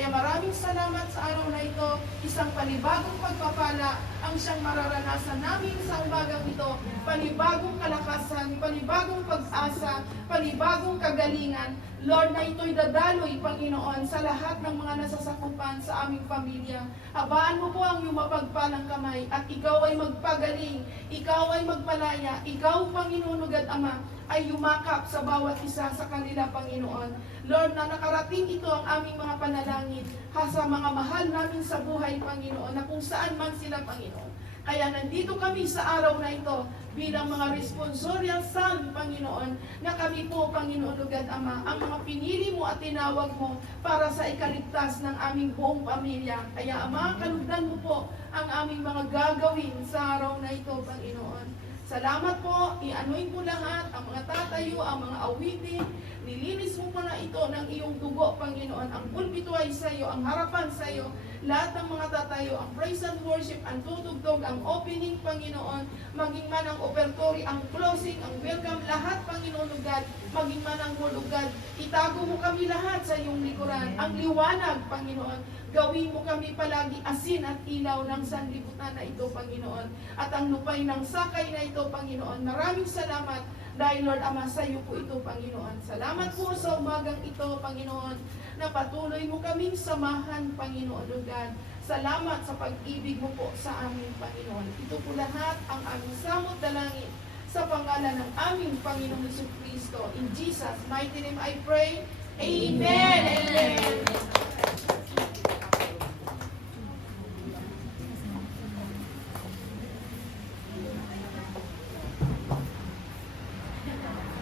Kaya maraming salamat sa araw na ito, isang panibagong pagpapala ang siyang mararanasan namin sa umagang ito, panibagong kalakasan, panibagong pag-asa, panibagong kagalingan. Lord, na ito'y dadaloy, Panginoon, sa lahat ng mga nasasakupan sa aming pamilya. Habaan mo po ang iyong mapagpalang kamay at ikaw ay magpagaling, ikaw ay magpalaya, ikaw, Panginoon ugad Ama, ay yumakap sa bawat isa sa kanila, Panginoon. Lord, na nakarating ito ang aming mga panalangin sa mga mahal namin sa buhay, Panginoon, na kung saan man sila, Panginoon. Kaya nandito kami sa araw na ito bilang mga responsorial son, Panginoon, na kami po, Panginoon ugad Ama, ang mga pinili mo at tinawag mo para sa ikaligtas ng aming buong pamilya. Kaya Ama, kalugdan mo po ang aming mga gagawin sa araw na ito, Panginoon. Salamat po, i-anoint mo lahat, ang mga tatayo, ang mga awitin, nilinis mo po na ito ng iyong dugo, Panginoon. Ang pulpito ay sa iyo, ang harapan sa iyo, lahat ng mga tatayo, ang praise and worship, ang tutugtog, ang opening, Panginoon, maging man ang operatory, ang closing, ang welcome, lahat, Panginoon ugad, maging man ang hulugad. Itago mo kami lahat sa iyong likuran, ang liwanag, Panginoon. Gawin mo kami palagi asin at ilaw ng sanlibutan na ito, Panginoon. At ang lupay ng sakay na ito, Panginoon. Maraming salamat dahil, Lord Ama, sa iyo po ito, Panginoon. Salamat po sa umagang ito, Panginoon, na patuloy mo kaming samahan, Panginoon, Lugad. Salamat sa pag-ibig mo po sa aming Panginoon. Ito po lahat ang aming samot dalangin sa pangalan ng aming Panginoong Jesucristo. In Jesus' mighty name I pray. Amen. Amen.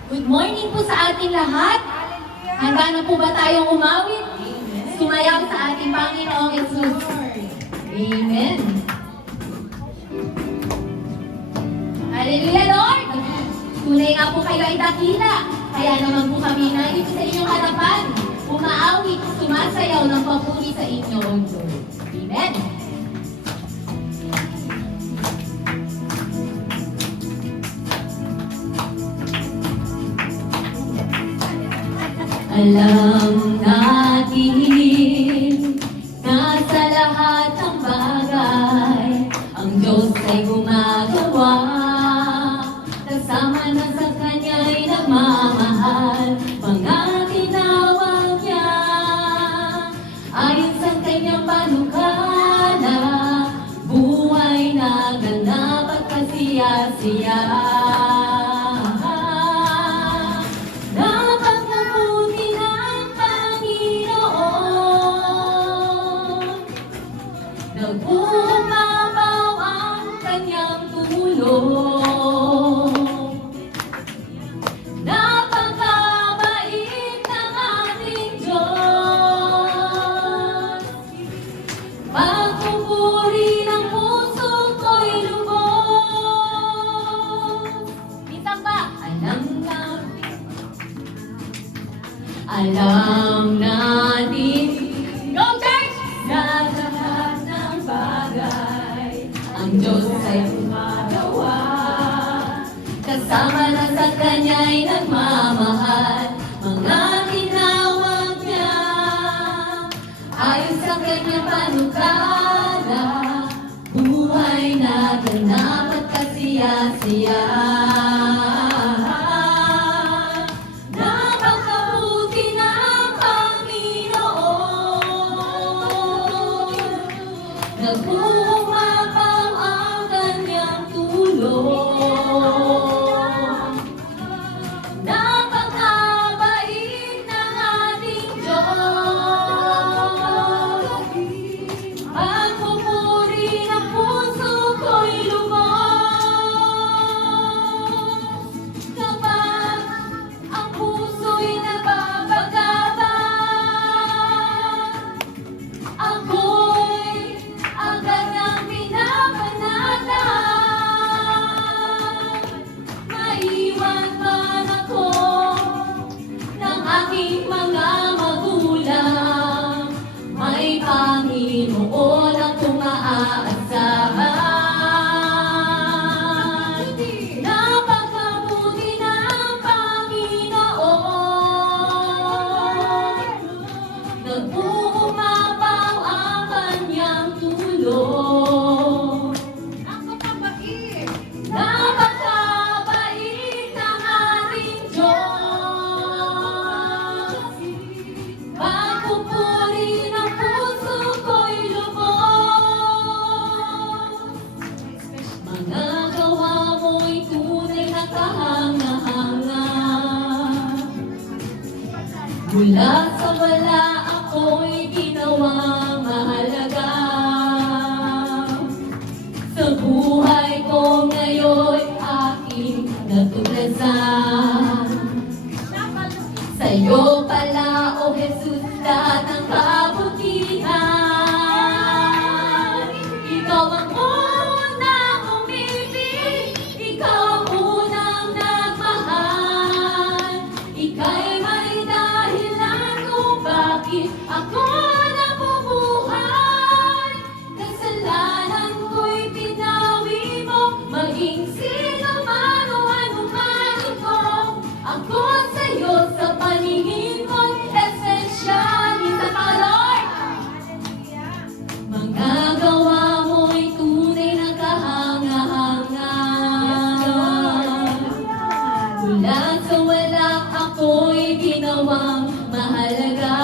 Good morning po sa ating lahat. Handa na po ba tayong umawit? Sumayaw sa ating Panginoong Jesus. Amen. Hallelujah, Lord! Tunay nga po kayo ay dakila. Kaya naman po kami narito sa inyong harapan. Umaawit, sumasayaw ng papuri sa inyong Lord. Amen. Alam natin na sa lahat ng bagay ang Diyos ay gumagawa. Kasama na sa Kanya'y nagmamahal, mga tinawag niya ayon sa Kanyang panukala, buhay na ganap at kasiya-siya. Nag-umabaw ang Kanyang tulong. Napakabait ng ating Diyos. Pagpupuri ng puso ko'y lubos. Minsan ba? Alam natin. Go church! Sa lahat ng bagay, ang Diyos ay gumagawa. Kasama na sa Kanya'y nagmamahal, mga tinawag niya ayon sa Kanyang panukala, buhay na ganap at kasiya-siya. Nag-umapaw ang Kanyang tulong. Napakabait ng ating Diyos. Pagpupuri ng puso ko'y lubos. Kapag ang puso'y nababagabag, ako'y ang Kanyang pinapanatag. Maiwan man ako ng aking mga magulang, Mula sa wala ako'y ginawang mahalaga. Sa buhay ko ngayon aking natuklasan. Sa'yo pala, O Jesus, lahat ng kabutihan. Ikaw ang unang umibig, ikaw ang unang nagmahal. Ika'y may dahilan kung bakit ako nabubuhay. Kasalanan ko'y pinawi mo, maging sino man o ano man ito. Ako sa'yo sa paningin mo'y esensya. Isa pa, Lord! Mga gawa mo'y tunay na kahangahangan. Mula sa wala ako'y ginawang mahalaga.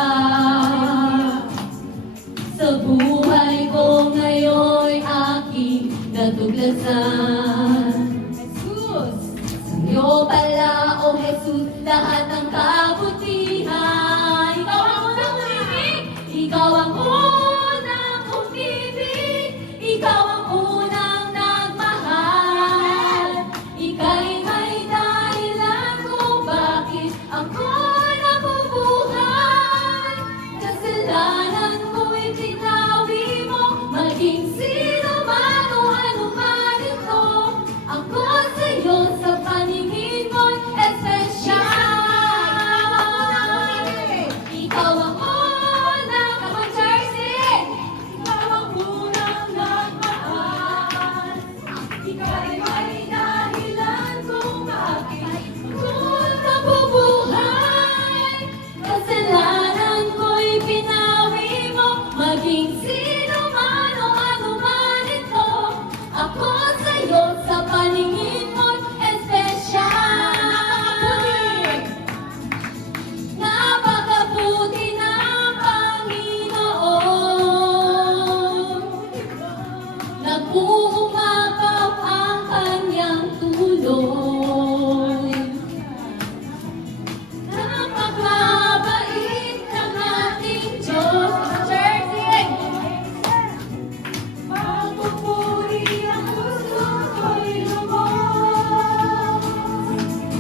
Sa buhay ko ngayon'y aking natuklasan. Jesus! Sa'yo pala, O Jesus, lahat ng kabutihan. Ikaw ang unang umibig, ikaw ang unang umibig, ikaw ang unang nagmahal. Ika'y may dahilan kung bakit ako nabubuhay. Kasalanan ko'y pinawi mo, maging sino man o ano man ito. Ako sa'yo sa paningin mo'y espesyal. Ikaw ang unang, come on, Jersey! Ikaw ang unang nagmahal. Ika'y may dahilan kung bakit ako nabubuhay. Kasalanan ko'y pinawi mo, maging sino man o ano man ito. Ako sa'yo sa paningin mo'y espesyal. Napakabuti ng Panginoon. Nag-uumagaw ang kanyang tulong. Napakabait ng ating Diyos. Jersey! Magpupuri ang puso ko'y lubos.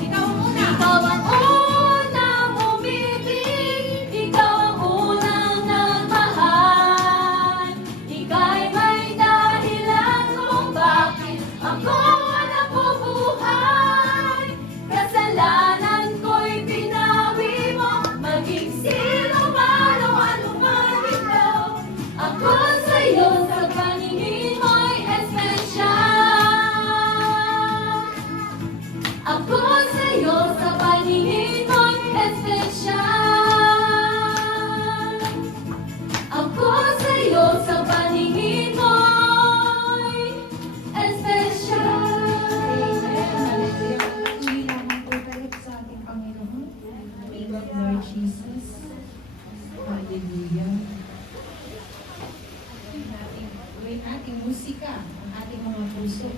Ikaw ang unang umibig, ikaw ang unang nagmahal. Ika'y may dahilan kung bakit ako nabubuhay. Kasalanan ko'y pinawi mo, maging sino man o ano man ito. Ako sa'yo sa paningin mo'y espesyal. Ako sa'yo sa paningin mo'y espesyal. Ako sa'yo sa paningin mo'y espesyal. Hindi lamang po tayo sa ating Panginoon. We love Lord Jesus. Hallelujah. Gawin ating musika, ang ating mga puso.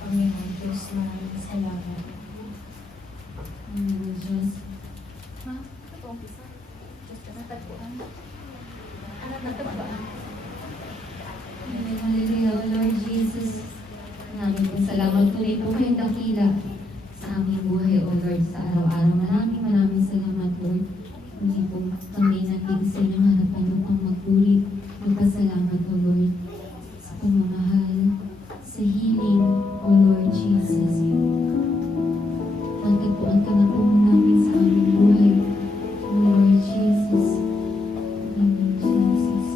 Panginoon Diyos na salamat. Panginoon Diyos. Ha? Ito ang isa. Diyos ka natagpuan. Natagpuan. Hallelujah, Lord Jesus. Maraming pong salamat tuloy po kayong dakila sa aming buhay, O Lord, sa araw-araw. Maraming salamat, Lord. Hindi po kami nandito sa inyong harapan upang magpuri. Magpasalamat, O Lord, sa pamamahal, sa healing, O Lord Jesus. Pagkatuan ka na po namin sa aming buhay, O Lord Jesus. Amen, Jesus.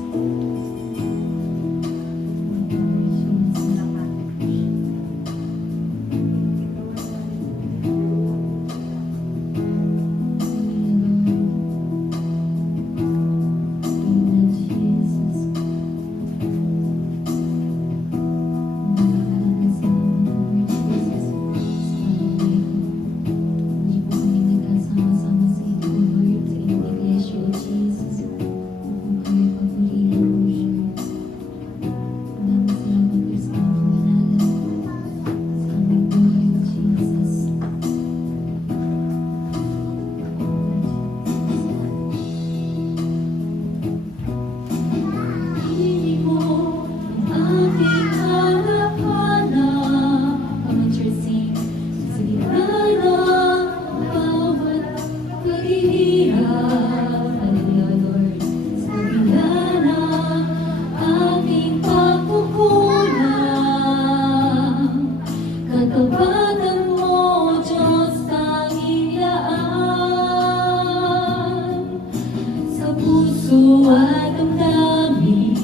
puso at damdamin,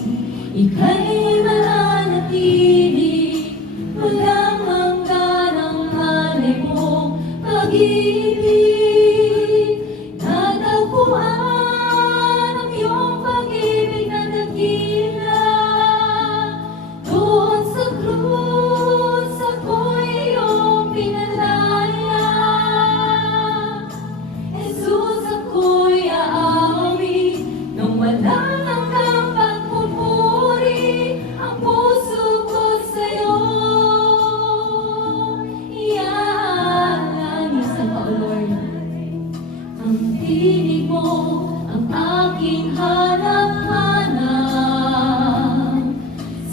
ika'y mananatili. Walang hanggan ang hanay mong pag-ibig. Natagpuan ang iyong pag-ibig na dakila. Doon sa krus, ako'y iyong pinalaya. Jesus, ako'y aawi nang walang hanggang pagpupuri. Ang puso ko sa'yo iaalangin sa Lord. Ang tinig mo, ang aking hanap-hanap.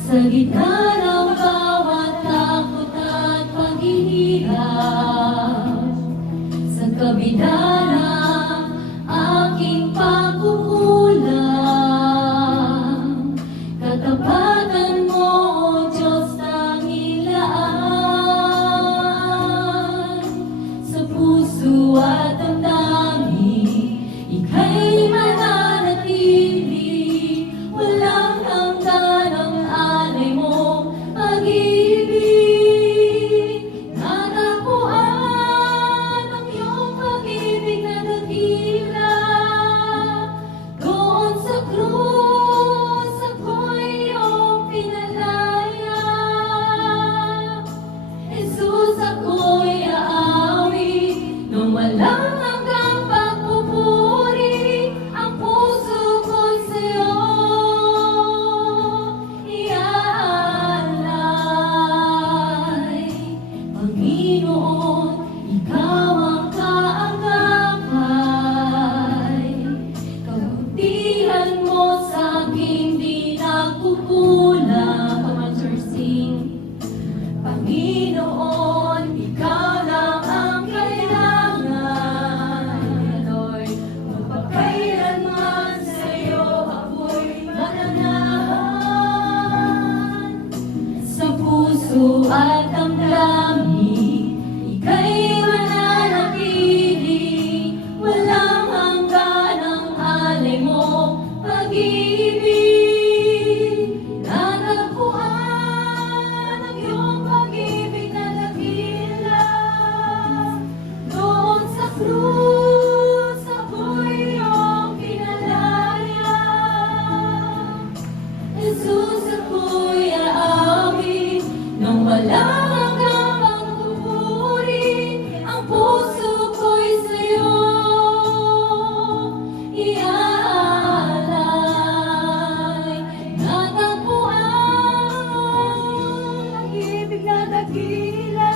Sa gitna ng bawat takot at paghihirap, sa kabila ng aking pagkukulang, katapatan mo, O Diyos, tangilaan. Sa puso at damdamin, ika'y mananatili. Walang hanggan ang alay mong pag-ibig. Natagpuan ang iyong pag-ibig na dakila. Doon sa krus, ako'y iyong pinalaya. Jesus, ako'y aawi nang walang hanggang pagpupuri. Ang puso ko'y sa'yo iaalay. Panginoon, ikaw ang kaagapay. Kabutihan mo sa'king di nagkukulang. Come on, church, sing. Panginoon, ikaw lang ang kailangan. Lord, magpakailanman sa'yo ako'y mananahan. Sa puso at damdamin, ika'y mananatili. Walang hanggan ang alay mo pag-ibig. Natagpuan ang iyong pag-ibig na dakila. Doon sa krus, ako'y iyong pinalaya. Jesus, ako'y aawi nang walang hanggang pagpupuri. Ang puso ko'y sa'yo iaalay. Natagpuan ang ibig na dakila.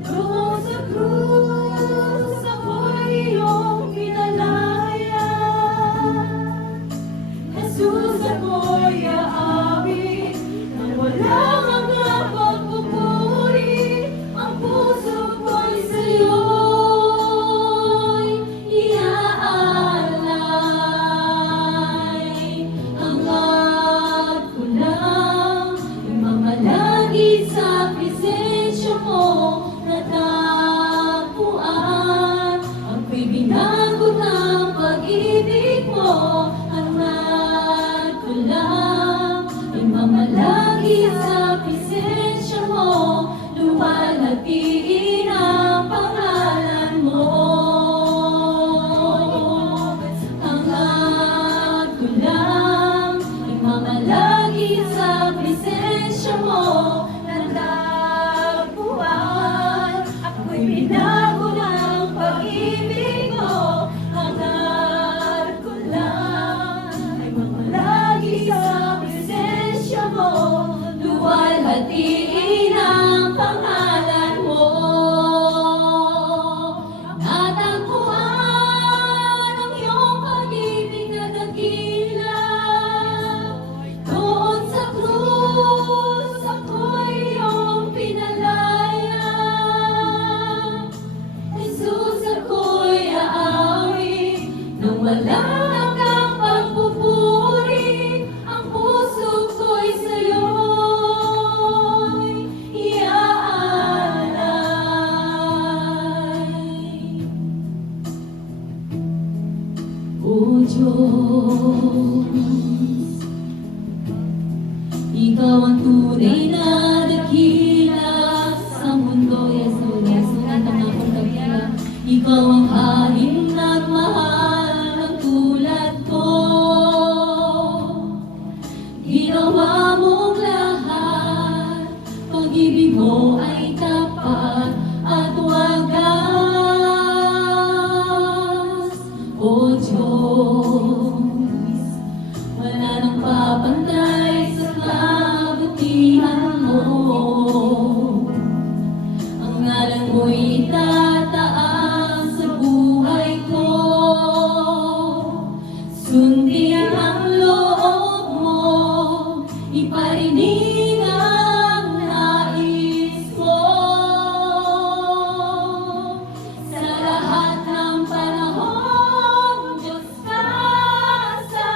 Doon sa krus, ako'y iyong pinalaya. Jesus, ako'y aawi nang walang hanggang pagpupuri. Ang puso ko'y sa'yo'y iaalay. Hangad ko lang mamalagi sa presensya mo. Natagpuan ako'y binago ng pag-ibig mo. Hangad ko lang ay mamalagi sa presensya mo. Luwalhatiin ang pangalan mo. Hangad ko lang ay mamalagi sa presensya mo. Natagpuan ako'y binago ng pag-ibig mo. Hangad ko lang ay mamalagi sa presensya mo. Luwalhatiin ang pangalan mo. Natagpuan ang iyong pag-ibig na dakila. Doon sa krus, ako'y iyong pinalaya. Jesus, ako'y aawi nang walang hanggang pagpupuri. Ang puso ko'y sa'yo'y iaalay. O Diyos, Ikaw ang tunay na dakila sa mundo. Yesu, kanta nga akong dakila. Ikaw ang haring nagmahal ng tulad ko. Ginawa mong lahat, pag-ibig mo ay tapat at wagas. O Diyos, wala nang papantay sa kabutihan mo. Ang ngalan mo'y itataas sa buhay ko. Sundin ang loob mo, iparinig ang nais mo. Sa lahat ng panahon, Diyos ka sa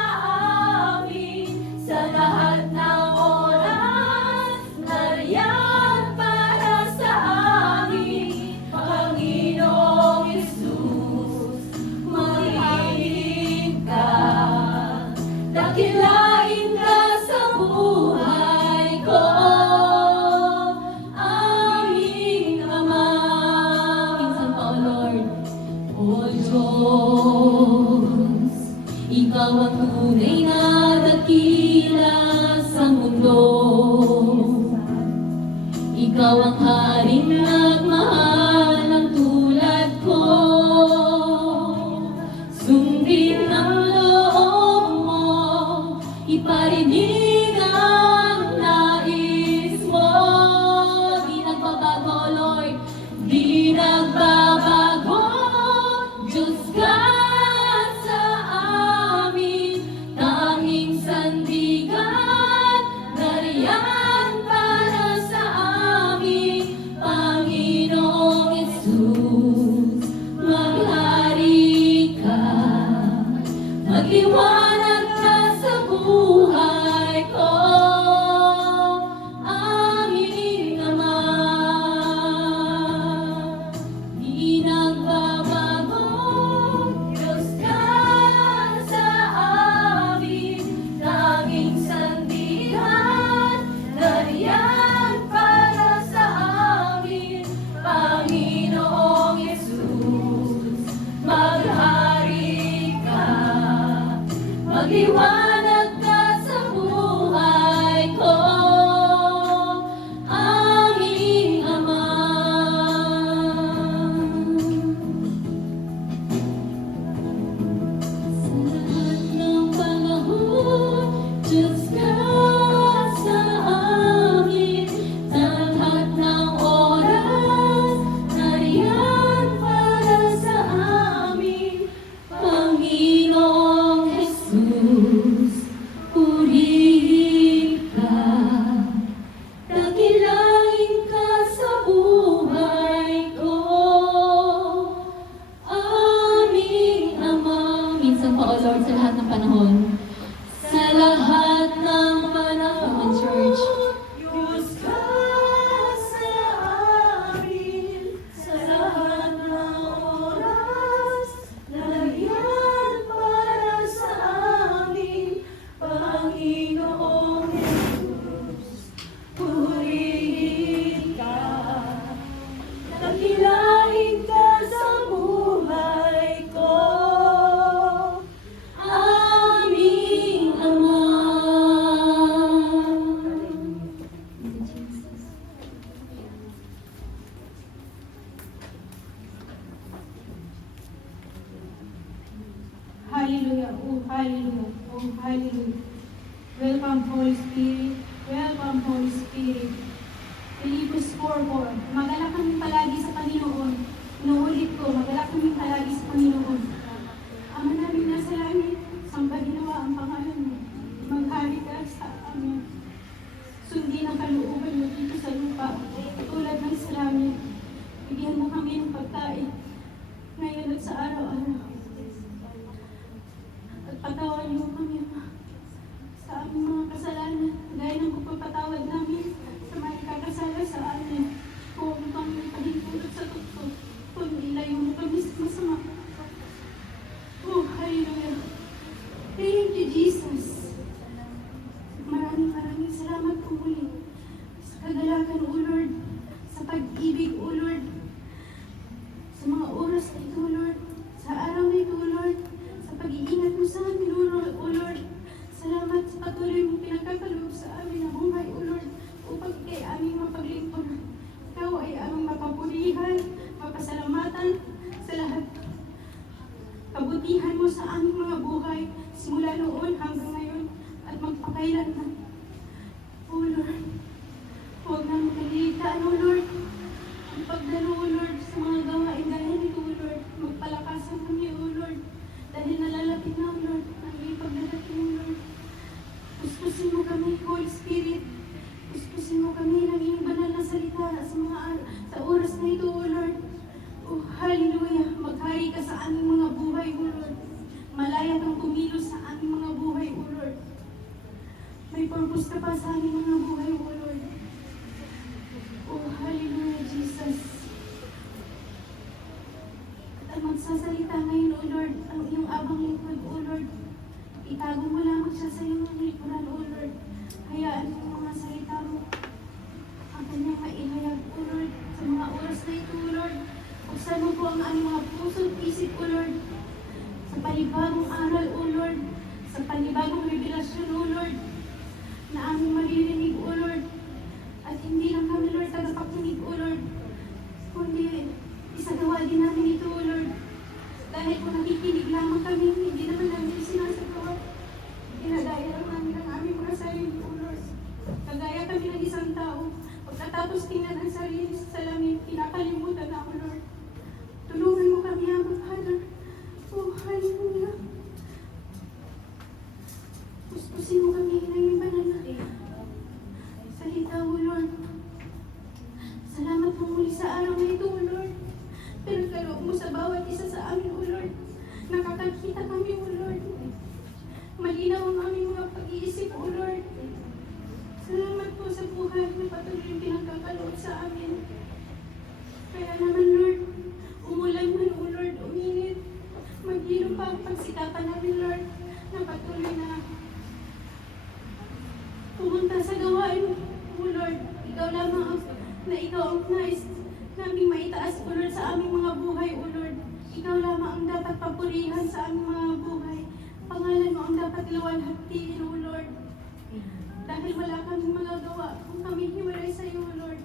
amin. Sa lahat ng oras, nariyan para sa amin. Panginoong Yesus, makinig ka. Dakilain ka sa buhay ko, aming Ama. Minsan pa, O Lord. O Diyos, Ikaw ang tunay na dakila sa mundo. Ikaw ang haring nagmahal ng tulad ko. Sundin ang loob mo, iparinig ang nais mo. Di nagbabago, O Lord, di nagbabago. Diyos ka sa amin, tanging sandigan, nariyan para sa amin. Panginoong Yesus, maghari ka, magliwanag ka sa buhay ko, aming Ama. Di nagbabago, Diyos ka sa amin, tanging sandigan, nariyan para sa amin. Panginoong Yesus, maghari ka, magliwanag ka sa buhay ko, aming Ama. Sa lahat ng panahon, Diyos ka sa amin. Sa lahat ng oras, nariyan para sa amin. Panginoong Jesus, purihin ka. Dakilain ka sa buhay ko, aming Ama. Minsan pa, O Lord, sa lahat ng panahon. Sa lahat ng panahon, Church. Diyos ka sa amin. Sa lahat ng oras, nariyan para sa amin. Panginoong Jesus, purihin ka. Dakilain ka sa buhay ko, aming Ama. Hallelujah, oh hallelujah, oh hallelujah. Welcome Holy Spirit, welcome Holy Spirit. Philippians 4:4. Magalak kami palagi sa Panginoon. Inuulit ko, magalak kami palagi sa Panginoon. Ama namin nasa langit, samba ginawa ang pangalan mo. Maghari ka sa amin. Sundin ang kalooban mo dito sa lupa, tulad ng sa langit. Bigyan mo kami ng pagkain ngayon at sa araw-araw. At patawan mo kami, Ama, sa aming mga kasalanan, gaya ng pagpapatawad namin sa mga kakasala sa amin. Huwag mo kami pahintulot sa tuktok, kundi ilayo mo kami sa masama. Oh, hallelujah. simula noon hanggang ngayon at magpakailanman. O Lord, huwag namin kaliligtaan, O Lord, ang pagdalo, O Lord, sa mga gawain gaya nito, O Lord. Magpalakasan kami, O Lord, dahil nalalapit na, O Lord, ang iyong pagdadating, O Lord. Puspusin mo kami, Holy Spirit. Puspusin mo kami ng iyong banal na salita sa oras na ito, O Lord. Oh, hallelujah. Maghari ka sa aming mga buhay, O Lord. Malaya kang kumilos sa aming mga buhay, O Lord. May purpose ka pa sa aming mga buhay, O Lord. Oh, hallelujah, Jesus. At ang magsasalita ngayon, O Lord, ang iyong abang lingkod, O Lord. Itago mo lamang siya sa iyong likuran, O Lord. Hayaan mo mga salita mo. Ang kanyang maihayag, O Lord, sa mga oras na ito, O Lord. Buksan mo po ang aming mga puso at isip, O Lord. Sa panibagong aral, O Lord. Sa panibagong revelasyon, O Lord. Na aming maririnig, O Lord. At hindi lang kami, Lord, tagapakinig, O Lord. Kundi isagawa din namin ito, O Lord. Dahil kung nakikinig lamang kami, hindi naman namin sinasagawa. Ginagaya lang namin ang aming mga sarili, O Lord. Kagaya kami ng isang tao. Pagkatapos tingnan ang sarili sa salamin, kinakalimutan na, O Lord. Tulungan mo kami, Abba Father. Oh, hallelujah. Puspusin mo kami ng iyong banal na salita, O Lord. Salamat po muli sa araw na ito, O Lord. Pinagkaloob mo sa bawat isa sa amin, O Lord. Nakakakita kami, O Lord. Malinaw ang aming mga pag-iisip, O Lord. Salamat po sa buhay na patuloy yung pinagkakaloob sa amin. Kaya naman, Lord, umulan man, O Lord, uminit. Maghilom pa ang pagsikapan namin, Lord, na patuloy na pumunta sa gawain, O Lord. Ikaw lamang na ikaw ang nais naming maitaas, O Lord, sa aming mga buhay, O Lord. Ikaw lamang ang dapat papurihan sa aming mga buhay. Pangalan mo ang dapat luwalhatiin, O Lord. Dahil wala kaming magagawa kung kami hiwalay sa iyo, O Lord.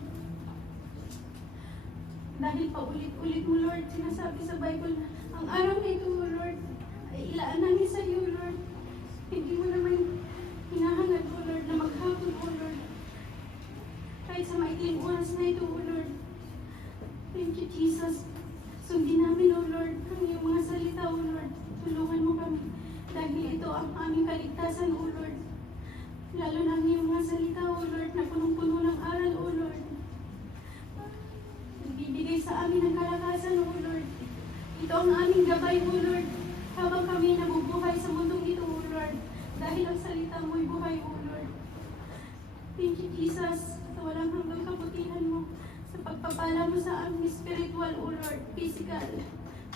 Dahil paulit-ulit mo, Lord, sinasabi sa Bible na ang araw na ito, O Lord, ay ilaan namin sa iyo, Lord. Hindi mo naman hinahangad, O Lord, na maghapon, O Lord. Kahit sa maikling oras na ito, O Lord. Thank you, Jesus. Sundin namin, O Lord, ang iyong mga salita, O Lord. Tulungan mo kami. Dahil ito ang aming kaligtasan, O Lord. Lalo na ang iyong mga salita, O Lord, na punong-puno ng aral, O Lord. Nagbibigay sa amin ng kalakasan, O Lord. Ito ang aming gabay, O Lord, habang kami nabubuhay sa mundong ito, O Lord. Dahil ang salita mo'y buhay, O Lord. Thank you, Jesus, sa walang hanggang kabutihan mo, sa pagpapala mo sa aming spiritual, O Lord, physical,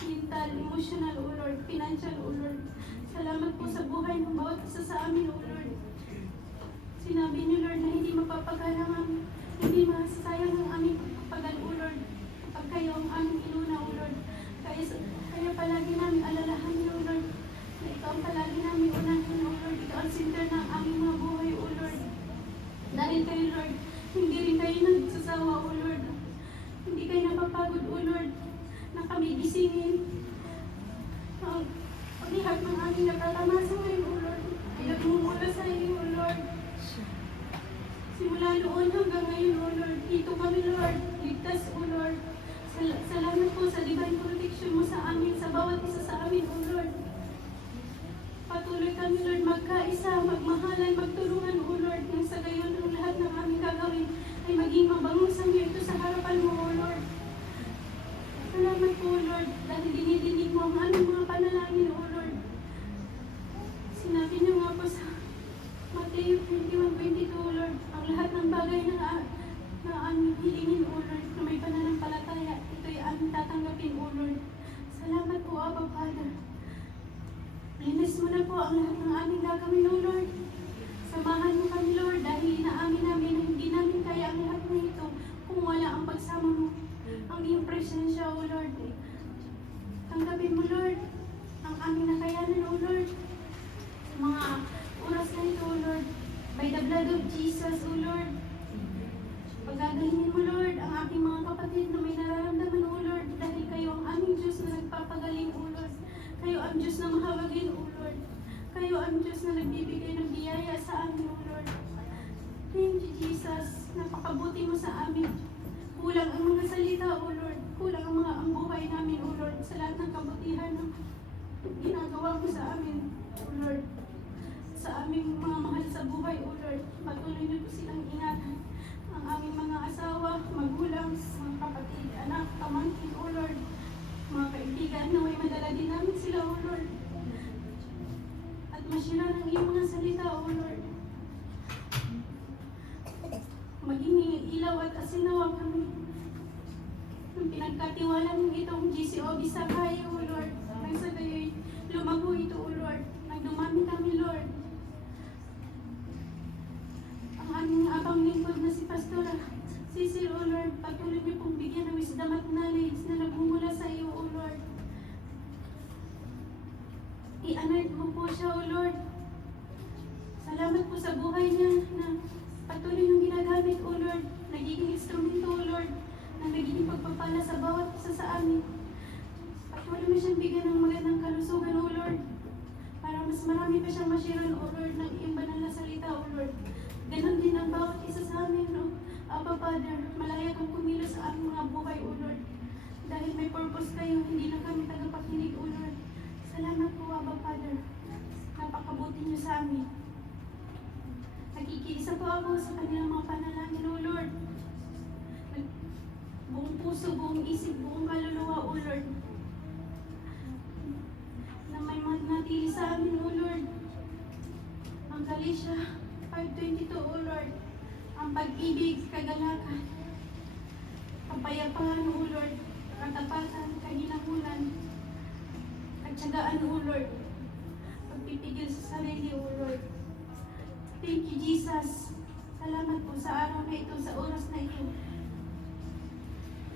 mental, emotional, O Lord, financial, O Lord. Salamat po sa buhay ng bawat isa sa amin, O Lord. Sinabi niyo, Lord, na hindi mapapagalang hindi masasayang ang aming pagpapagal, O Lord, kapag kayo ang aming inuna, O Lord. Kaya palagi namin alalahanin, O Lord, na ikaw ang palagi namin unahin, O Lord. Ikaw ang center ng aming mga buhay, O Lord. Dahil kayo, Lord, hindi rin kayo nagsasawa, O Lord. Hindi kayo napapagod, O Lord, na kami gisingin. Ang lahat ng aming nakatamasa ngayon, O Lord, ay nagmumula sa iyo, O Lord. Simula noon hanggang ngayon, O Lord, dito kami, Lord, ligtas, O Lord. Salamat po sa divine protection mo sa amin, sa bawat isa sa amin, O Lord. Patuloy kami, Lord, magkaisa, magmahalan, magtulungan, O Lord, nang sa gayon ang lahat ng aming gagawin ay maging mabango sa iyo ito sa harapan mo, O Lord. Salamat po, O Lord, dahil dinidinig mo ang aming mga panalangin, O Lord. Sinabi niyo nga po sa Matthew 21:22, O Lord, ang lahat ng bagay na aming hilingin, O Lord, na may pananampalataya, ito'y aming tatanggapin, O Lord. Salamat po, Abba Father. Linis mo na po ang lahat ng aming gagawin, O Lord. Samahan mo kami, Lord, dahil inaamin namin na hindi namin kaya ang lahat na ito kung wala ang pagsama mo, ang iyong presensya, O Lord. Tanggapin mo, Lord, ang aming nakayanan, O Lord. Sa mga oras na ito, O Lord, by the blood of Jesus, O Lord. Pagagahinin mo, Lord, ang aking mga kapatid na may nararamdaman, O Lord, dahil kayo ang aming Diyos na nagpapagaling, O Lord. Kayo ang Diyos na mahabagin, O Lord. Kayo kayo ang Diyos na nagbibigay ng biyaya sa amin, O Lord. Thank you, Jesus. Napakabuti mo sa amin. Kulang ang mga salita, O Lord. Kulang ang buhay namin, O Lord, sa lahat ng kabutihan na ginagawa mo sa amin, O Lord. Sa aming mga mahal sa buhay, O Lord. Patuloy niyo po silang ingatan. Ang aming mga asawa, magulang, mga kapatid, anak, pamangkin, O Lord. Mga kaibigan na may madala din namin sila, O Lord. At masyira ng iyong mga salita, O Lord. Maging ilaw at asinawa kami. Nung pinagkatiwala mong itong GCOB sa kaya, O Lord. Nang sa gayoy, lumago ito, O Lord. Nagdumami kami, Lord. Ang aming abang lingkod na si Pastora Cecil, O Lord, patuloy niyo pong bigyan ng wisdom at knowledge na nagmumula sa iyo, O Lord. I-anoint mo po siya, O Lord. Salamat po sa buhay niya na patuloy niyong ginagamit, O Lord. Nagiging instrumento, O Lord, na nagiging pagpapala sa bawat isa sa amin. Patuloy mo siyang bigyan ng magandang kalusugan, O Lord. Para mas marami pa siyang mashiran, O Lord, ng iyong banal na salita, O Lord. Ganon din ang bawat isa sa amin, O Abba Father. Malaya kang kumilos sa aming mga buhay, O Lord. Dahil may purpose kayo, hindi lang kami tagapakinig, O Lord. Salamat po, Abba Father. Napakabuti niyo sa amin. Nakikiisa po ako sa kanilang mga panalangin, O Lord. Buong puso, buong isip, buong kaluluwa, O Lord. Na may manatili sa amin, O Lord. Ang Galatia 5:22, O Lord. Ang pag-ibig, kagalakan, kapayapaan, O Lord. Katapatan, kahinahunan, katsagaan, O Lord. Pagpipigil sa sarili, O Lord. Thank you, Jesus. Salamat po sa araw na ito, sa oras na ito.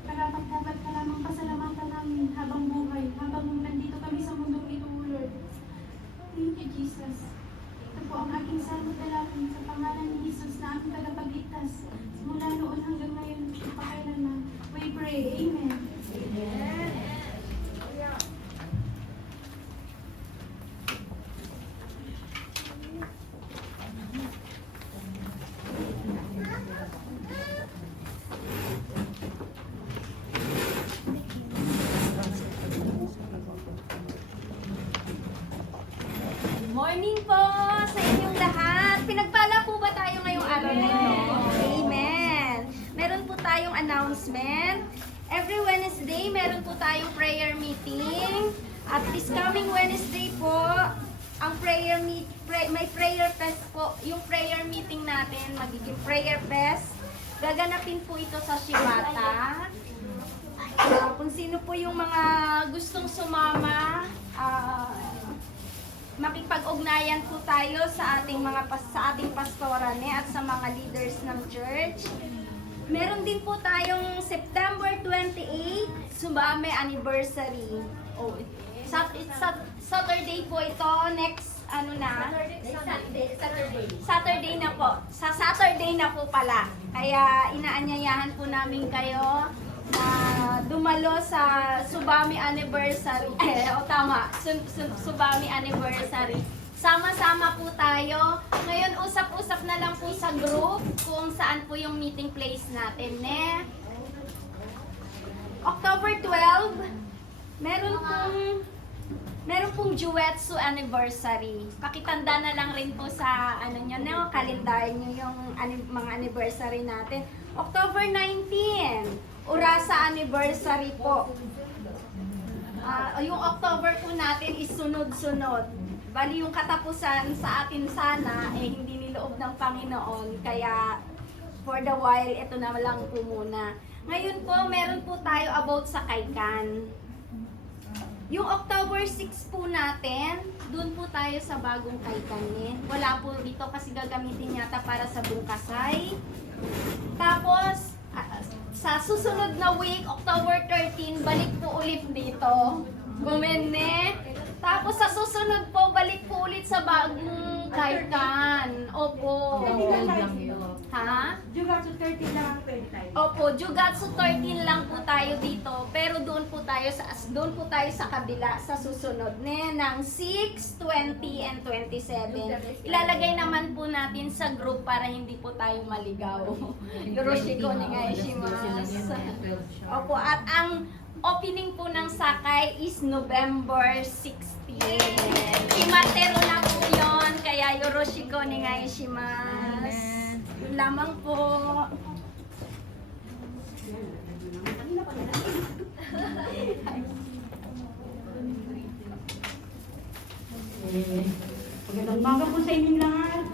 Karapat-dapat ka lamang pasalamatan namin habang buhay, habang nandito kami sa mundong ito, O Lord. Thank you, Jesus. Ito po ang aking salmo dalangin sa pangalan ni Jesus na aming tagapagligtas. Simula noon hanggang ngayon, pakailanman. We pray. Amen. Amen. Morning po sa inyong lahat. Pinagpala po ba tayo ngayong araw na ito? Amen. Meron po tayong announcement. Every Wednesday, meron po tayong prayer meeting. At this coming Wednesday po, ang may prayer fest po. Yung prayer meeting natin, magiging prayer fest. Gaganapin po ito sa Shibata. Kung sino po yung mga gustong sumama, makipag-ugnayan po tayo sa ating pastorane at sa mga leaders ng church. Meron din po tayong September 28, Sumame Anniversary. Saturday po ito, next Saturday na po. Sa Saturday na po pala. Kaya inaanyayahan po namin kayo na dumalo sa Subami Anniversary. Subami Anniversary. Sama-sama po tayo. Ngayon, usap-usap na lang po sa group kung saan po yung meeting place natin. October 12, meron pong Juetsu Anniversary. Pakitanda na lang rin po sa kalendar nyo yung mga anniversary natin. October 19, Urasa Anniversary po. Yung October po natin is sunod-sunod. Bali yung katapusan sa atin sana, hindi niloob ng Panginoon. Kaya for the while, ito na lang po muna. Ngayon po, meron po tayo about sa Kaikan. Yung October 6 po natin, doon po tayo sa bagong Kaikanin. Wala po dito kasi gagamitin yata para sa Bungkasay. Tapos, sa susunod na week, October 13, balik po ulit dito. Gumene. Tapos sa susunod po, balik po ulit sa bagong Kaikan. Opo. Ha? Jugatsu 30 lang ang 25. Opo, Jugatsu 13 lang po tayo dito, pero doon po tayo sa kabila sa susunod ng 6, 20 and 27. Ilalagay naman po natin sa group para hindi po tayo maligaw. Yoroshiko onegai shimasu. Opo, at ang opening po ng Sakay is November 16. Imatero na po yun, kaya Yoroshiko onegai shimasu. Yun lamang po. Magandang umaga po sa inyong lahat.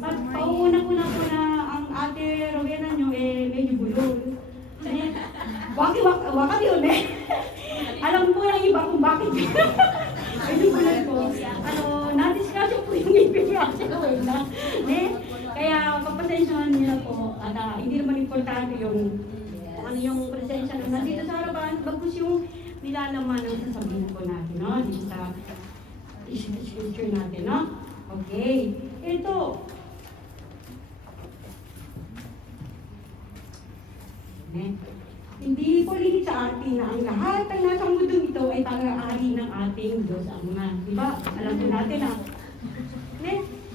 At pauuna ko na po na ang ate Rowena nyo medyo bulol. Waka yun Alam po ng iba kung bakit. Medyo bulol po. Na-discuss po yung ibig ni ate Rowena. Kaya pagpasensyahan niyo na po. At hindi naman importante yung yung presensya na nandito sa harapan, bagkus yung nilalaman ng sasabihin po natin, no? Dito sa scripture natin, no? Okay. Ito. Hindi po limit sa atin na ang lahat ng nasa mundo ito ay pag-aari ng ating Diyos Ama. Diba? Alam po natin, ha?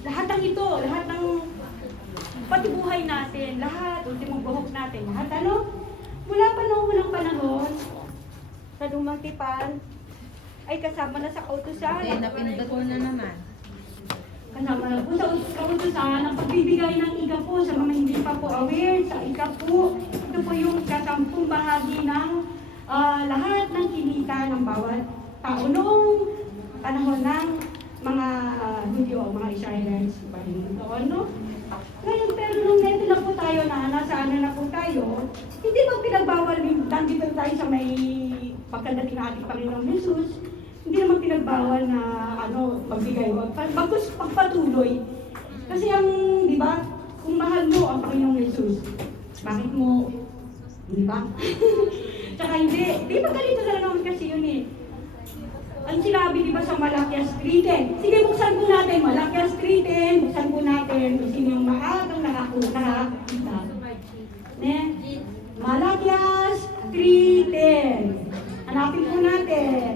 Lahat ng ito, lahat ng pati buhay natin, lahat, ultimong buhok natin, lahat ano? Mula pa noong unang panahon, sa lumang tipan, ay kasama na sa kautusan. Napindot mo na naman. Kasama na po sa kautusan ang pagbibigay ng ika po sa mga hindi pa po aware sa ika po. Ito po yung kasampung bahagi ng lahat ng kinita ng bawat tao noong panahon ng mga Hudyo o mga Israelites. No? Ngayon, pero nung neto na po tayo nasa ano na po tayo, hindi ba pinagbawal, nandito tayo sa may pagkadating ng ating Panginoong Jesus, hindi naman pinagbawal na magbigay, bagkus pagpatuloy. Kasi ang, di ba, kung mahal mo ang Panginoong Jesus, bakit mo, di ba? Tsaka hindi, di ba ganito na naman kasi yun Ang sinabi, di ba, sa Malakias 3:10? Sige, buksan po natin, Malakias 3:10, buksan po natin kung sino yung maagang nakakita. Malakias 3:10. Hanapin po natin.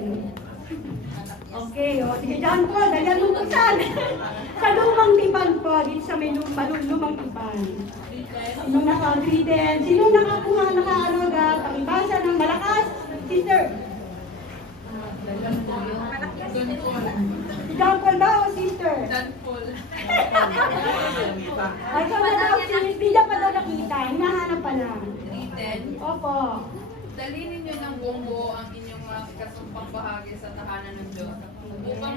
Okay, sige dyan po, dalian mo buksan. Sa lumang tipan po, dito sa may lumang tipan. Sinong naka 3:10? Sinong nakakuha, pakibasa ng malakas? Sister. John Paul ba o sister? John Paul. Ay, ikaw na daw, hindi pa daw nakita. Hinahanap pa lang. 3:10. Opo. Dalinin niyo ng buong buo ang inyong mga kasumpang bahagi sa tahanan ng Diyos upang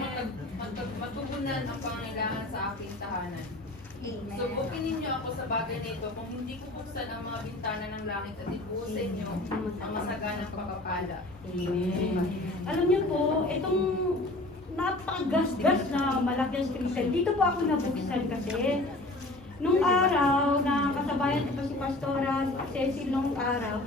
matugunan ang pangangailangan sa aking tahanan. Subukin ninyo ako sa bagay nito kung hindi ko buksan ang mga bintana ng langit at ibuhos sa inyo ang masaganang pagpapala. Amen. Alam niyo po, itong napakagasgas na Malakias 3:10, dito po ako nabuksan kasi nung araw na kasabayan ko pa si Pastora Cecil nung araw,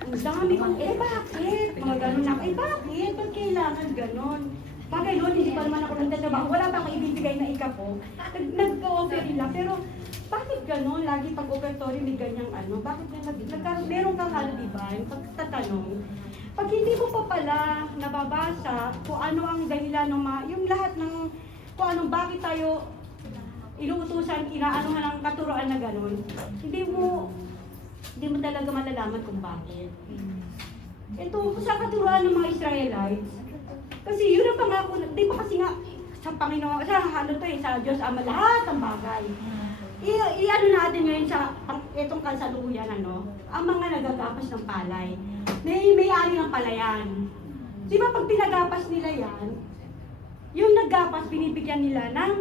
ang dami kong, bakit? Mga ganun na, bakit? Ba't kailangan ganun? Bagay noon, hindi pa naman ako nagtatrabaho, wala pa akong ibibigay na ika po. Nag-offer nila, pero bakit ganun? Lagi pag-offertory may ganyang bakit meron kang diba? Yung pagtatanong. Pag hindi mo pa pala nababasa kung ano ang dahilan ng yung lahat ng, kung ano, bakit tayo inuutusan, inaanuhan ng katuroan na ganun, hindi mo talaga malalaman kung bakit. Ito, sa katuroan ng mga Israelites, kasi yun ang pangako, di ba kasi nga, sa Panginoon, sa Diyos Ama, lahat ng bagay. I-ano natin ngayon sa itong kasalukuyan, ang mga nagagapas ng palay. May-ari ng palayan. Di ba pag pinagapas nila yan, yung naggapas, binibigyan nila ng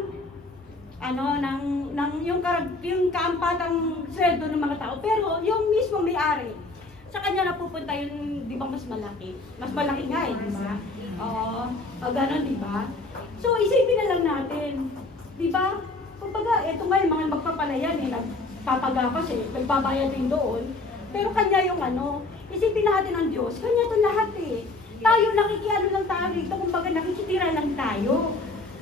yung kaampatang sweldo ng mga tao. Pero yung mismo may-ari, sa kanya napupunta yung, di ba, mas malaki. Mas malaki nga di ba? Oo, gano'n, di ba? So, isipin na lang natin, di ba? Kumbaga, eto nga yung mga magpapalayan, nagpapagapas nagbabayad din doon. Pero kanya yung isipin natin ang Diyos, kanya ito lahat Tayo, nakikiano lang tayo rito, kumbaga nakikitira lang tayo.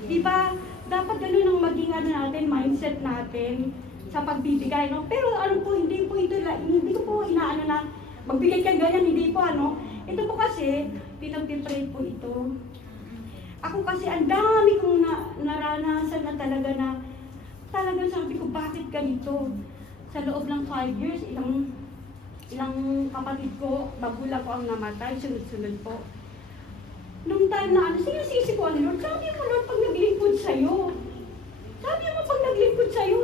Di ba? Dapat ganun ang maging natin, mindset natin, sa pagbibigay, no? Pero ano po, hindi ko po inaano na magbigay kayo ganyan, hindi po, ano. Ito po kasi, pinag-pray po ito. Ako kasi, ang dami kong naranasan na talagang sabi ko, bakit ganito? Sa loob ng 5 years, ilang kapatid ko, magulang ko ang namatay, sunod-sunod po. Nung time na ano, sinisisi ko ang Lord, sabi mo Lord, pag naglingkod sa'yo, sabi mo pag naglingkod sa'yo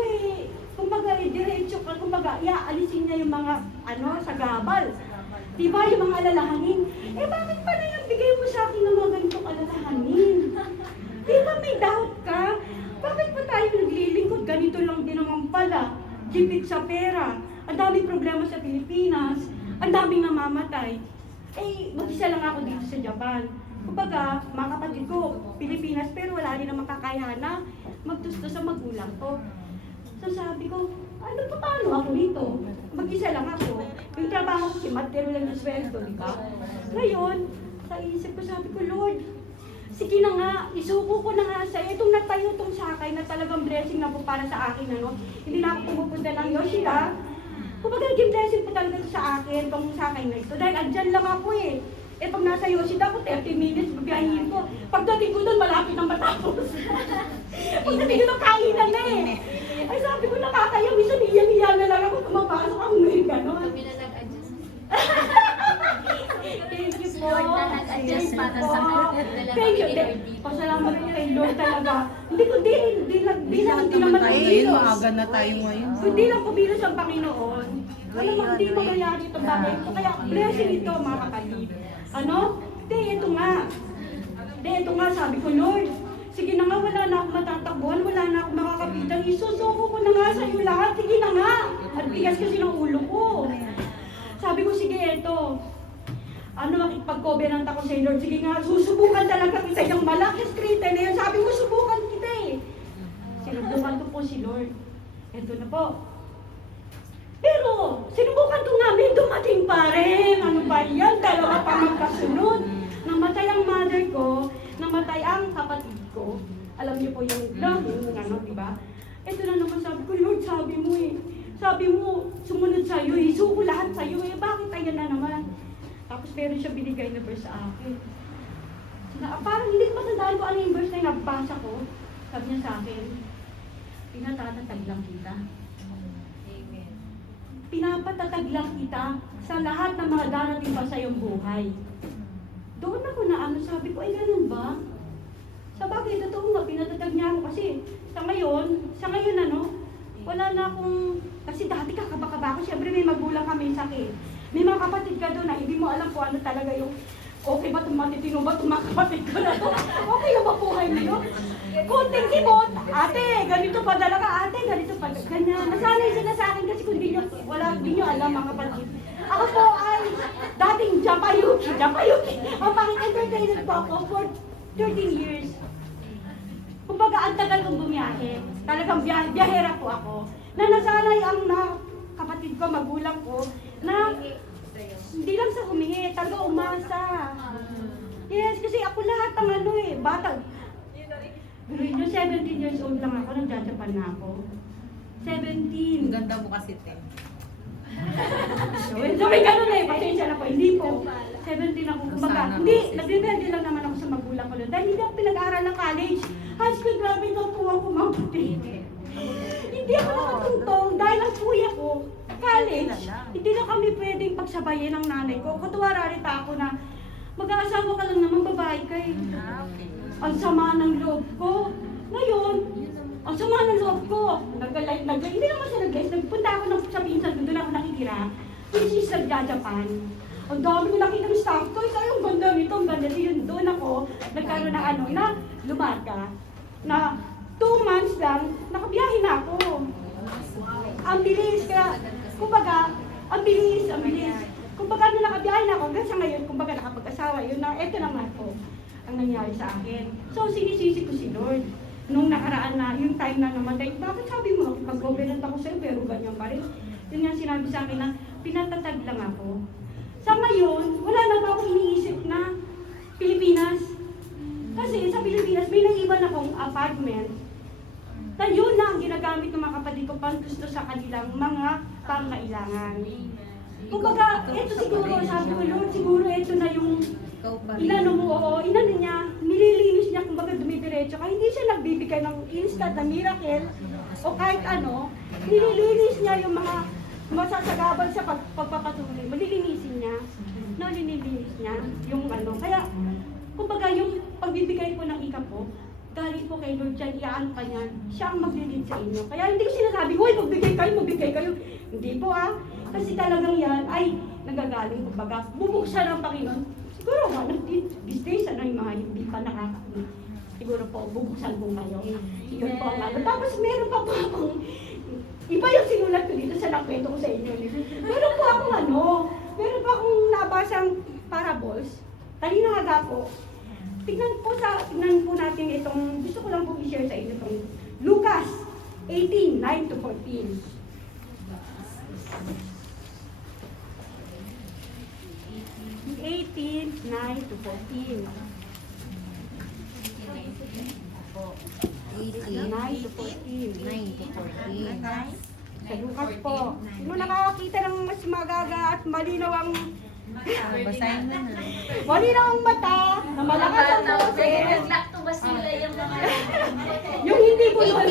kumbaga diretso ka, kumbaga alisin niya yung mga sa gabal. Diba yung mga alalahanin? Bakit pa na yung bigay mo sa akin ng mga ganitong alalahanin? Diba may doubt ka? Bakit pa tayo naglilingkod? Ganito lang din naman pala. Gipit sa pera. Ang daming problema sa Pilipinas. Ang daming namamatay. Mag-isa lang ako dito sa Japan. Kumbaga, mga kapatid ko, Pilipinas, pero wala rin naman kakayahan na magtusto sa magulang ko. So sabi ko, paano ako dito? Mag-isa lang ako. Yung trabaho ko, material lang yung sweldo, di ba? Ngayon, sa isip ko, sabi ko, Lord, sige na nga, isuko ko na nga sa'yo. Itong natayo itong sakay na talagang blessing na po para sa akin, ano? Hindi na ako pumupunta ng Yoshida. Kumbaga, naging blessing po talaga sa akin, itong sakay na ito. Dahil andyan lang ako pag nasa Yoshida ako, 30 minutes, babiyahin ko. Pagdating ko doon, malapit ang matapos. Pagdating ko doon, kainan na Ay, sabi ko, nakakaya. Minsan, iyan na lang ako tumapasok ako ngayon, gano'n. Kami na nag-adjust. Thank you po. Lord na nag-adjust para sa Thank you. Pasalamat ko kay Lord talaga. Hindi naman tayo ngayon, maaga na tayo ngayon. Hindi lang kumilos ang Panginoon. Alam mo, hindi magyayari ito bagay ko. Kaya blessing ito, mga kapatid. Ito nga, sabi ko, Lord, sige na nga, wala na akong matatakbuhan, wala na akong makakapitan. Isusuko ko na nga sa iyo lahat, sige na nga. At bigas kasi ng ulo ko. Sabi ko, sige, ito. Makipag-covenant ako sa Lord. Sige nga, susubukan talaga kita yung malaki street na yun. Sabi ko, subukan kita Sinubukan ko po si Lord. Ito na po. Pero, sinubukan ko nga, may dumating pa rin. Ano ba yan? Dalawa pa magkasunod. Namatay ang mother ko, namatay ang kapatid ko. Alam niyo po yung di ba? Ito na naman sabi ko, Lord, sabi mo, sumunod sa'yo, isuko lahat sa'yo, bakit ayan na naman? Tapos meron siya binigay na verse sa akin. Parang hindi ko matandaan ko ano yung verse na nabasa ko. Sabi niya sa akin, pinatatatag lang kita. Pinapatatag lang kita sa lahat ng mga darating pa sa iyong buhay. Doon ako na sabi ko, ganun ba? Sa bagay, totoo nga, pinatatag niya ako kasi sa ngayon, wala na akong, kasi dati kakaba-kaba ako, syempre may magulang kami sakit. May mga kapatid ka doon na hindi mo alam kung ano talaga yung, okay ba itong matitino ba itong mga kapatid ko na to? Okay na ba buhay mo? Kunting sibot, ate, ganito pa talaga, ate, ganito pa, ganyan. Nasanay sila sa akin kasi kung di nyo alam mga kapatid. Ako po ay dating Japayuki. Ang pangit-entertainer po ako for 13 years. Kumbaga, ang tagal kong bumiyahe. Talagang biyahera po ako. Na nasanay ang kapatid ko, magulang ko, na hindi lang sa humingi, talaga umasa. Yes, kasi ako lahat ng bata. Yung 17 years old lang ako, nagjajapan na ako. 17. Ganda mo kasi, Te. So may ganun pasensya na po. Hindi po. 17 ako. Kumbaga, hindi, nagre-ready lang naman ako sa magulang ko doon. Dahil hindi ako pinag-aaral ng college. High school graduate ako po ako mabuti. Hindi ako nakatungtong dahil ang kuya ko, college, hindi na kami pwedeng pagsabayin ng nanay ko. Katuwararita ako na mag-aasawa ka lang naman, babae ka Ang sama ng loob ko. Ngayon, ang sama ng loob ko. Hindi naman siya nag-guess. Nagpunta ako sa pinsan ko, doon ako nakikira. Which is Japan. Ang dami ko nakita ng staff ko. Ay, ang ganda nito, ang ganda nito. Doon ako, nagkaroon ng na lumarga. Na 2 months lang, nakabiyahe na ako. Ang bilis, kaya, kumbaga, ang bilis. Kumbaga, nung nakabiyahe na ako, hanggang sa ngayon, kumbaga, nakapag-asawa, yun na, eto naman po ang nangyari sa akin. So, sinisisi ko si Lord. Nung nakaraan na, yung time na namatay, bakit sabi mo, mag-covenant ako sa'yo, pero ganyan pa rin. Yun nga sinabi sa akin na, pinatatag lang ako. Sa ngayon, wala na ba akong iniisip na Pilipinas? Kasi sa Pilipinas, may naiwan akong apartment. Na yun na ang ginagamit ng mga kapatid ko pang gusto sa kanilang mga pangailangan. Kumbaga, ito siguro, sabi ko, Lord, siguro ito na yung inano mo, inano niya, nililinis niya, kumbaga dumidiretso ka. Hindi siya nagbibigay ng instant na miracle o kahit ano, nililinis niya yung mga masasagabal sa pagpapatuloy. Malilinisin niya. No, nililinis niya yung ano. Kaya, kumbaga, yung pagbibigay po ng ikapo, galing po kay Lord dyan, iaan pa niyan, siya ang maglilid sa inyo. Kaya hindi ko sinasabi, hoy, magbigay kayo. Hindi po kasi talagang yan ay nagagaling, kumbaga, bubuksan ang Panginoon. Siguro nga, these ano yung mga hindi pa nakakain. Siguro po, bubuksan po kayo. Yun po ang ano. Tapos meron pa po akong, iba yung sinulat ko dito sa nakwento ko sa inyo. Meron po akong nabasang parables. Talinaga po. Tignan po natin itong, gusto ko lang po i-share sa inyo itong Lucas 18:9-14. (18:9-14). 9-14. Sa Lucas po. Sino nakakakita ng mas magaga at malinaw ang Basahin mo na. malinaw ang mata, na malakas ang boses, Naglactobas nila yung mga... yung hindi ko yun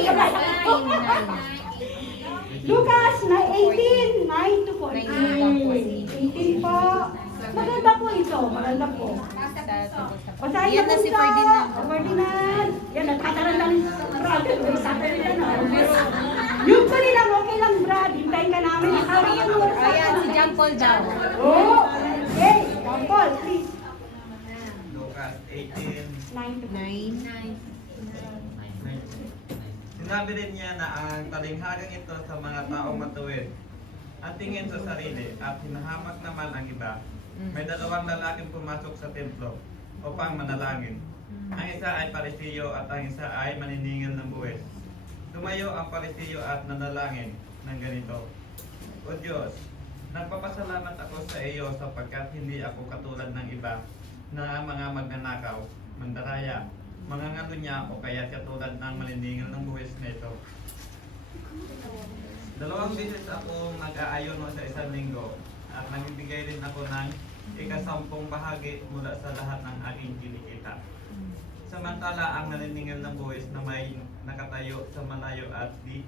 Lucas na 18:9-14. 18 po. Maganda po ito. Maganda po. Basahin Yan na si po Ferdinand. Ferdinand. Yan, nagkataran lang sa brother. Sabi nila na. Yung pa nila, okay lang, Brad. Hintayin ka namin. Ayan, si John Paul daw. Oh, okay. John Paul, please. Lucas 18. 9-14. Sinabi rin niya na ang talinghagang ito sa mga taong matuwid at tingin sa sarili at hinahamak naman ang iba. May dalawang lalaking pumasok sa templo upang manalangin. Ang isa ay parisiyo at ang isa ay maniningil ng buwis. Tumayo ang parisiyo at nanalangin ng ganito: O Diyos, nagpapasalamat ako sa iyo sapagkat hindi ako katulad ng iba na mga magnanakaw, mandaraya, mga ngalunya o kaya katulad ng maniningil ng buwis na ito. 2 beses ako nag-aayono sa isang linggo at nagbibigay rin ako ng ika-10 bahagi mula sa lahat ng aking kinikita. Samantala ang naniningil ng buwis na may nakatayo sa malayo at di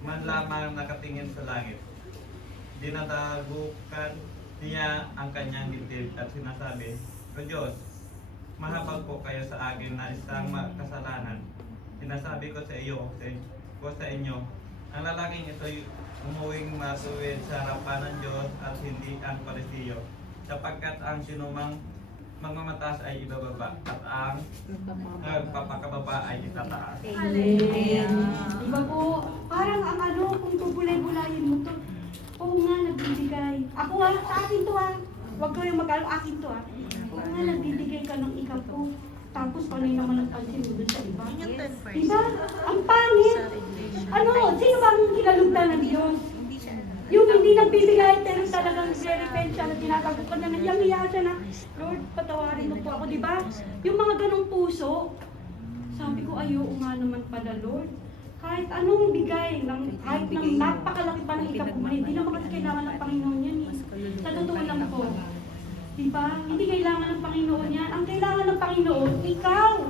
man lamang nakatingin sa langit. Dinadagukan niya ang kanyang dibdib at sinasabi, O Diyos, mahabag po kayo sa akin na isang kasalanan. Sinasabi ko sa inyo, ang lalaking ito umuwing matuwid sa harapan ng Diyos at hindi ang parisiyo, sapagkat ang sinumang magmamataas ay ibababa at ang nagpapakababa ay itataas. Amen. Diba po, parang ang ano, kung bubulay-bulayin mo to, oo nga, nagbibigay. Ako sa akin to huwag kayong akin to Oo nga, nagbibigay ka ng ikapo. Tapos panay naman ang pansin mo dun sa iba. Diba? Ang pangit. Ano, sino bang kinalugdan ng Diyos? Yung hindi nagbibigay, pero talagang nagre-repent siya na tinatagpo na nangyang-iya siya na, Lord, patawarin mo po ako, di ba? Yung mga ganong puso, sabi ko, ayoko nga naman pala, Lord. Kahit anong bigay, kahit ng napakalaki pa ng ikapuman, hindi naman kasi kailangan ng Panginoon yan eh. Sa totoo lang po. Di ba? Hindi kailangan ng Panginoon yan. Ang kailangan ng Panginoon, ikaw.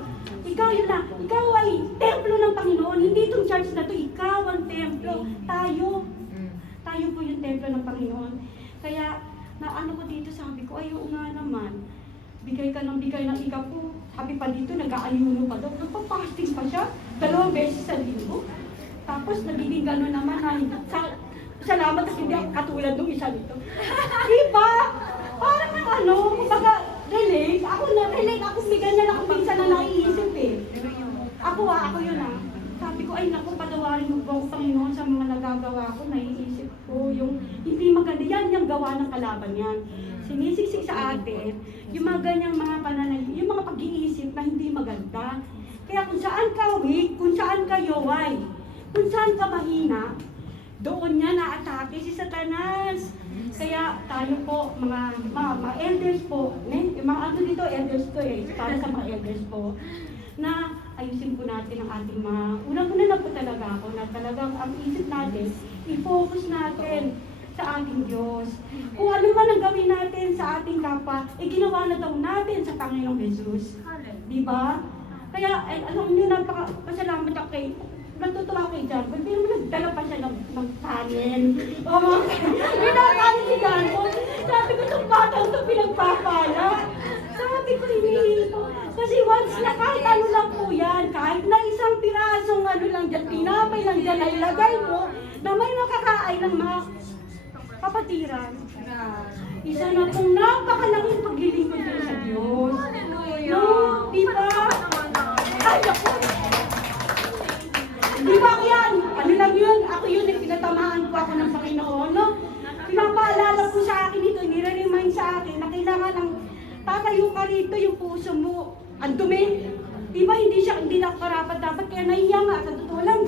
Ikaw yun na. Ikaw ay templo ng Panginoon. Hindi itong church na to. Ikaw ang templo. Tayo po yung templo ng Panginoon. Kaya, naano ko dito, sabi ko, ayoko nga naman. Bigay ka ng ikapo. Sabi pa dito, nag-aalimuno pa daw. Nagpa-fasting pa siya. 2 beses sa linggo. Tapos, nagiging gano'n naman. Salamat kasi hindi ako katulad ng isa dito. Diba? Parang kumbaga, relate. Ako may ganyan ako minsan na naiisip eh. Ako yun Sabi ko, ay naku, patawarin mo po ako, Panginoon, sa mga nagagawa ko, naiisip ko, yung hindi maganda, yan yung gawa ng kalaban yan. Sinisiksik sa atin, yung mga ganyang mga yung mga pag-iisip na hindi maganda. Kaya kung saan ka weak, kung saan ka yoway, kung saan ka mahina, doon niya na-atake si Satanas. Kaya tayo po, mga elders po, yung mga dito, elders to para sa mga elders po, na ayusin po natin ang ating mga, unang-una na po talaga ako na talagang ang isip natin, i-focus natin sa ating Diyos. Kung ano man ang gawin natin sa ating kapwa, ginawa na daw natin sa Panginoong Jesus. Di ba? Kaya, alam niyo, napakasalamat ako kay, natutuwa kay John Paul, pero nagdala pa siya ng kanin. Pinakanin si John Paul. Sabi ko, itong batang ito pinagpapala. Sabi ko, hindi ito. Kasi once na kahit ano lang po yan, kahit na isang pirasong ano lang dyan, tinapay lang dyan, ay ilagay mo, na may makakain ng mga kapatiran. Isa na pong napakalaking paglilingkod din sa Diyos. No, di ba? Ay, ako. Di ba yan? Ano lang yun? Ako yun, pinatamaan po ako ng Panginoon, no? Pinapaalala po sa akin ito, nire-remind sa akin na kailangan ng tatayo ka rito yung puso mo. Ang dumi. Di ba hindi na karapat dapat, kaya nahiya nga, sa totoo lang.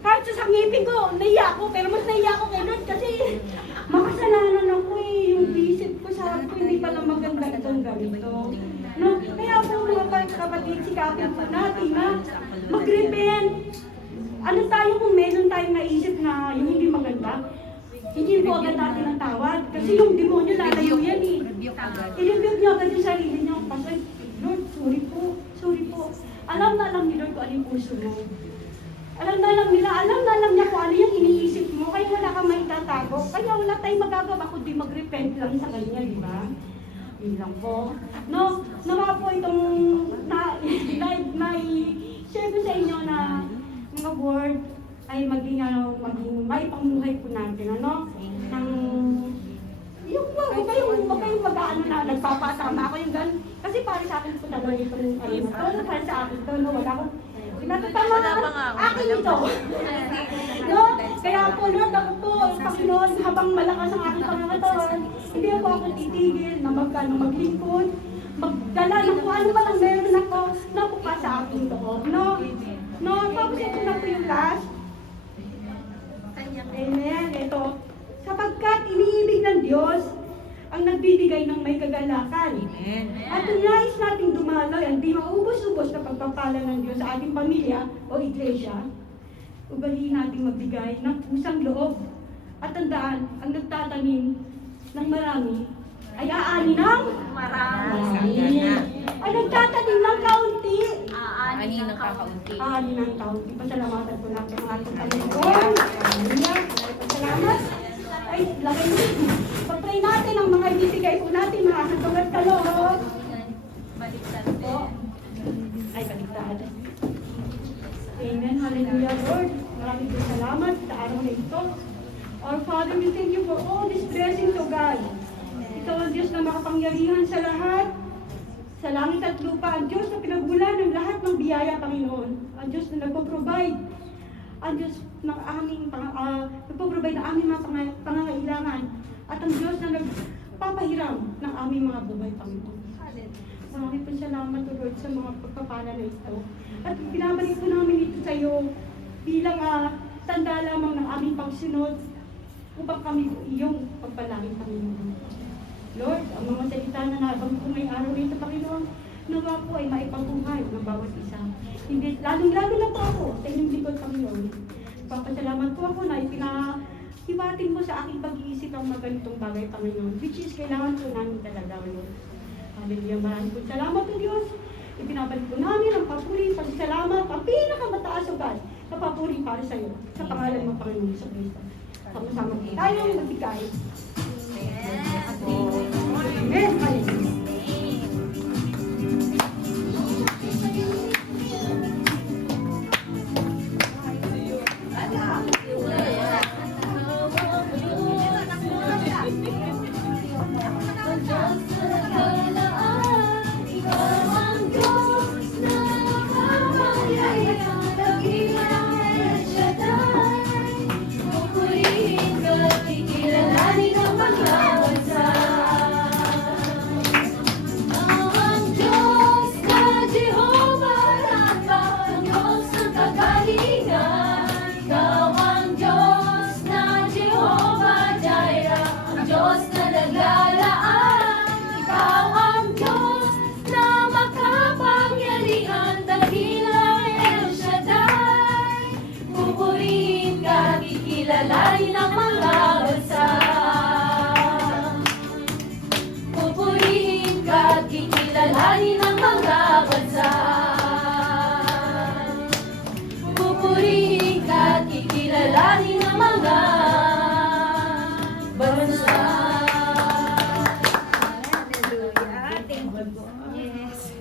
Kahit sa ngipin ko, nahiya ako, pero mas nahiya ako kay Lord kasi makasalanan ako yung visit ko sa ko, hindi pala maganda itong ganito. No? Kaya po mga kapatid, sikapin po natin na mag-repent. Ano tayo kung meron tayong naisip na yung hindi maganda? Hindi po agad natin ang tawad. Kasi yung demonyo lalayo yan eh. I-rebuke niyo agad yung sarili niyo. Kasi, Lord, sorry po. Alam na alam ni Lord kung ano yung puso mo. Alam na alam niya kung ano yung iniisip mo. Kaya wala kang maitatago. Kaya wala tayong magagawa kundi mag-repent lang sa kanya, di ba? Yun lang po. No, nawa po itong share ko sa inyo na mga word ay maging may pamuhay po natin, ano? Yung wag kayong mag-ano na nagpapasama ako yung gan. Kasi para sa akin po talaga itong ano, para sa akin to, no, wala akong natutama akin ito. No? Kaya po, Lord, ako po, Panginoon, habang malakas ang aking pangangatawan, hindi po ako titigil na maglingkod, magdala ng kung ano man ang meron ako na buka sa aking loob. No? No? Tapos ito na po yung last. Amen. Ito. Sapagkat iniibig ng Diyos ang nagbibigay ng may kagalakan. Amen. At kung nais nating dumaloy ang di maubos-ubos na pagpapala ng Diyos sa ating pamilya o iglesia, ugahin nating magbigay ng pusang loob. At tandaan, ang nagtatanim ng marami ay aani ng marami. Ang nagtatanim ng kaunti, Ani ng kakaunti. aani ng kaunti. Pasalamatan po natin ang ating Panginoon. Hallelujah. Salamat. Ay, lagay mo. Pag-pray natin ang mga ibibigay po natin, mga katulad kaloob. Baliktad Po. Ay, baliktad. Amen. Hallelujah, Lord. Maraming salamat sa araw na ito. Our Father, we thank you for all these blessings, O God. Ikaw ang Diyos na makapangyarihan sa lahat, sa langit at lupa. Ang Diyos na pinagbulan ng lahat ng biyaya, Panginoon. Ang Diyos na nagpo-provide. Ang Diyos ng aming nagpo-provide ng aming mga pangangailangan. At ang Diyos na nagpapahiram ng aming mga buhay, Panginoon. Maraming po salamat, O Lord, sa mga pagpapala na ito. At pinabalik po namin ito sa iyo bilang tanda lamang ng aming pagsunod upang kami po iyong pagpalangin, Panginoon. Lord, ang mga salita na nabang po may araw nito, Panginoon, nawa po ay maipabuhay ng bawat isa. Hindi, lalong-lalo na po ako sa inyong likod, Panginoon. Papasalamat po ako na ipinahiwatin mo sa aking pag-iisip ang mga ganitong bagay, Panginoon, which is kailangan po namin talaga, Lord. Hallelujah, maraming po salamat po, Diyos. Ipinabalik po namin ang papuri, pagsalamat, ang pinakamataas o God na papuri para sa iyo, sa pangalan ng Panginoon sa Kristo. Sama-sama po tayong magbigay. Amen. Hallelujah. kikilalanin ng mga bansa. Pupurihin ka at kikilalanin ng mga bansa. Hallelujah. Thank you po. Yes.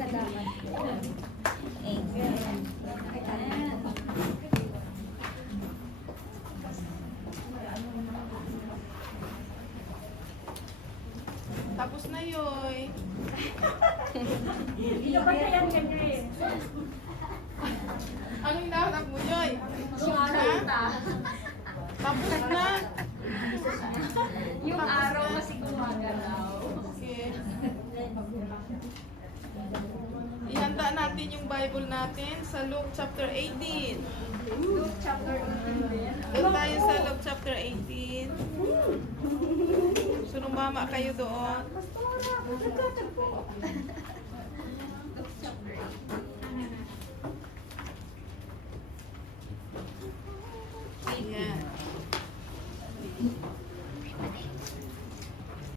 Salamat. Amen. Tapos na yoy. Anong hinahanap mo, Joy? Ha? Tapos na. Yung araw kasi gumagalaw. Okay. Ihanda natin yung Bible natin sa Luke chapter 18. Luke chapter 18. Doon tayo sa Luke chapter 18. So, mama kayo doon. Ayan.